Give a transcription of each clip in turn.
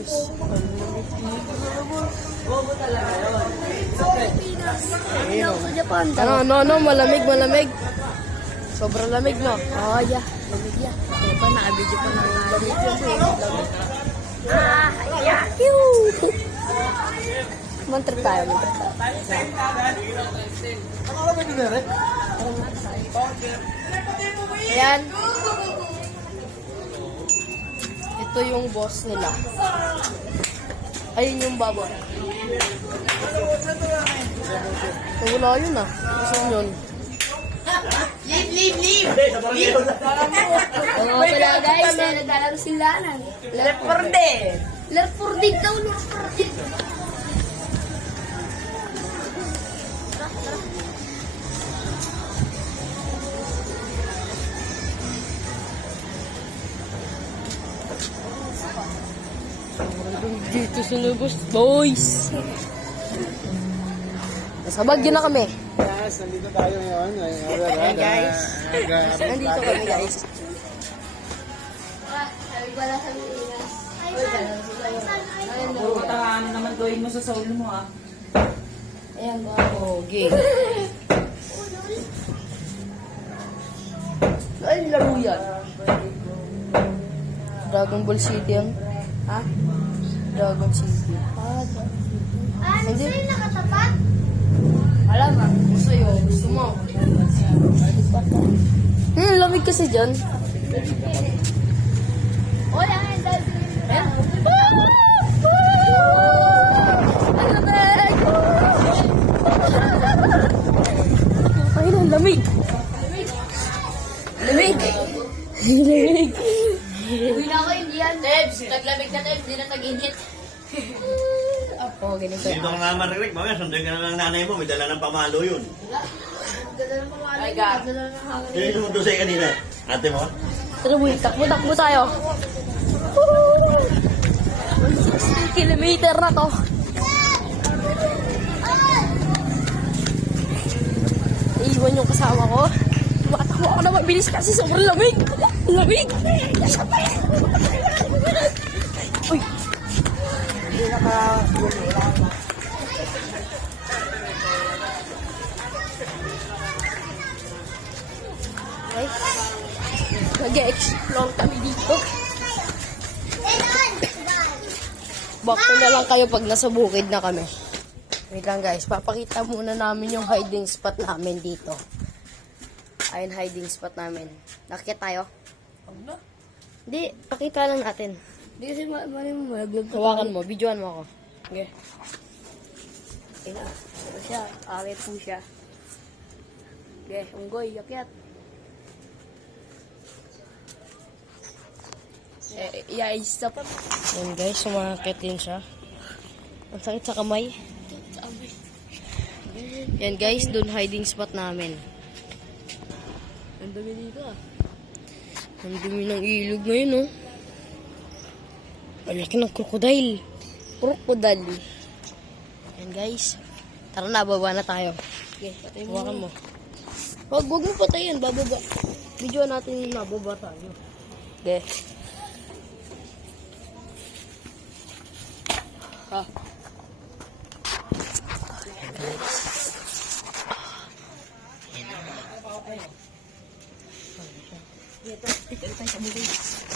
guys. Bobo talaga yun. Ayun, Sa Japan. ano, malamig. Sobrang lamig, no? Oh, yeah. Lamig yan. Ano pa, nakabidyo pa ng lamig yan. Lamig. Yeah. Pew! Mantra tayo. Ayan. Ito yung boss nila. Ayun yung baboy. So, wala yun ah. Gusto yun. Oo pala guys, naglalaro sila na. Left for dead. Left for dead daw, left for dead. Dito sa labas, boys. Nasa Baguio na kami. Yes, nandito tayo ngayon. Ayan, guys. Nandito kami, guys. Sabi ko lang sa Pilipinas. Ano naman gawin mo sa soul mo ah. Ayan ba? Okay. Ay, laro yan. Dragon Ball City yan. Ha? Dragon City. Ano Hindi. sa'yo nakatapat? Alam ba? Gusto yun. Gusto mo. Lamig kasi dyan. O, yan, dahil Ayan. Ay, lamig. Lamig. Lamig. uwi na ako, hindi yan. Tebs, taglamig na Tebs, di na tag-init. Oo, ganito. Dito ka nga marinig, mamaya sundan ka na ng nanay mo, may dala ng pamalo yun. Dala ng pamalo, Ay, God. dala ng hangin. Sino yung sumundo sa'yo kanina? Ate mo? Tara, boy, takbo tayo. 160 kilometer na to. Iiwan yung kasama ko. Tumatakbo ako na mabilis kasi sobrang lamig. Lamig! Uy! Okay. Nag-explore kami dito. Back to na lang kayo pag nasa bukid na kami. Wait lang guys, papakita muna namin yung hiding spot namin dito. Ayun, hiding spot namin. Nakikita tayo? Hindi, pakita lang natin. Hindi kasi mali mo malaglag ka. Hawakan mo, videoan mo ako. Okay. Ina, ito siya. Arit po siya. Okay, unggoy, yakyat. I-stop. Yan guys, sumakit din siya. Ang sakit sa kamay. Yan guys, dun hiding spot namin. Ang dami dito ah. Ang dumi ng ilog ngayon, oh. Ang laki ng crocodile. Crocodile. Yan guys. Tara na, baba na tayo. Okay, patay mo. Hawakan mo. Wag mo patayin, bababa. Video natin yung nababa tayo. Okay. Ah.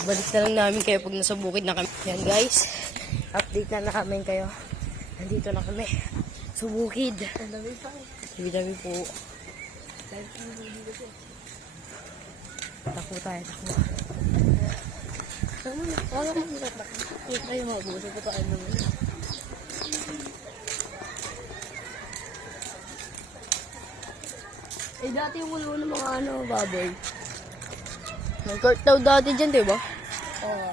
Balik na lang namin kayo pag nasa bukid na kami. Yan guys, update na namin kayo. Nandito na kami sa bukid. Ang dami pa. Dami po. Takbo tayo, takbo. Wala mo nila. Wait tayo mag-usap pa tayo naman. Eh dati yung ulo ng mga baboy. Nag-court daw dati dyan, diba? Oo.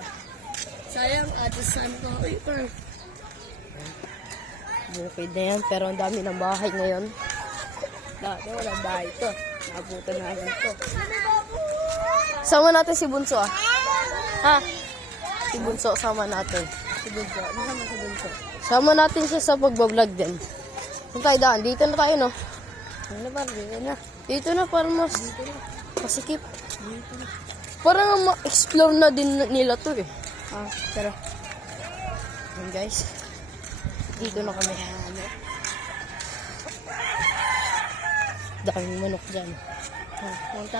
Sayang, ate san ko. Uy, par. Bukid na yan, pero ang dami ng bahay ngayon. Dati walang bahay to. Nakabutan namin to. Sama natin si Bunso, ah. Ha? Si Bunso, sama natin. Si Bunso. Nasama si Bunso. Sama natin siya sa pagbablog din. Kung tayo daan, dito na tayo, no? Ano ba? Dito na. Dito na, para mas masikip. Parang ma-explore na din nila to, eh. Ah, tara. Yan guys. Dito na kami. Daming manok dyan.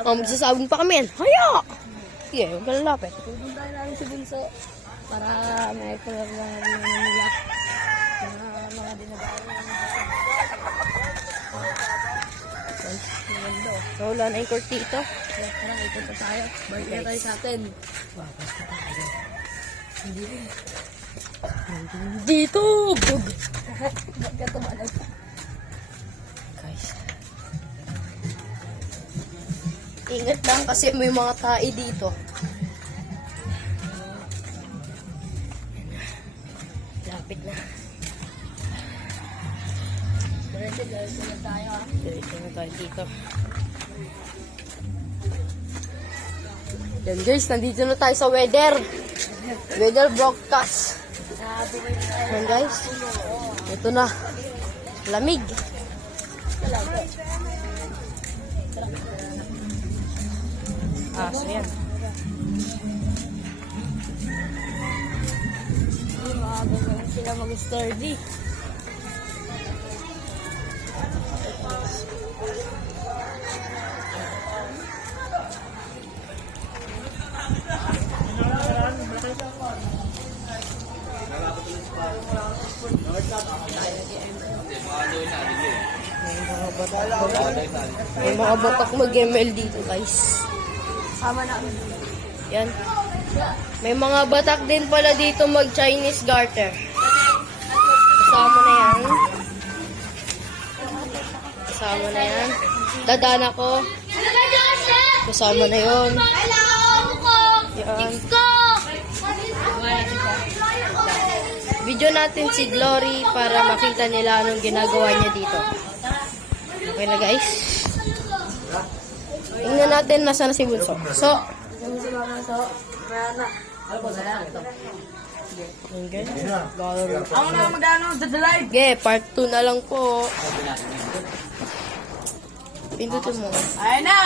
Magsasabong pa kami yan. Haya! Sige, huwag ka lalapit. Pupunta namin si Bunso para may color na nila. Mga dinadaan. So, wala na yung court dito. Tara, ikot pa tayo. Balik na tayo sa atin. Dito! Bug! Ba't ka tumalag? Guys. Ingat lang kasi may mga tae dito. Lapit na. Diretso na tayo ah. Diretso na tayo dito. Yan guys, nandito na tayo sa weather. Weather broadcast. Yan guys. Ito na. Lamig. So yan. Maaga na lang sila mag-sturdy. May mga batak mag-ML dito guys. Sama namin. Yan. May mga batak din pala dito mag-Chinese garter. Kasama na yan. Kasama na yan. Dadaan ako. Kasama na yun. Yan. Video natin si Glory para makita nila anong ginagawa niya dito. Okay na guys. Tingnan natin nasa na si Bunso. So, Ako na magano, dadalay. okay, part 2 na lang po. Pindutin mo. Ayun na.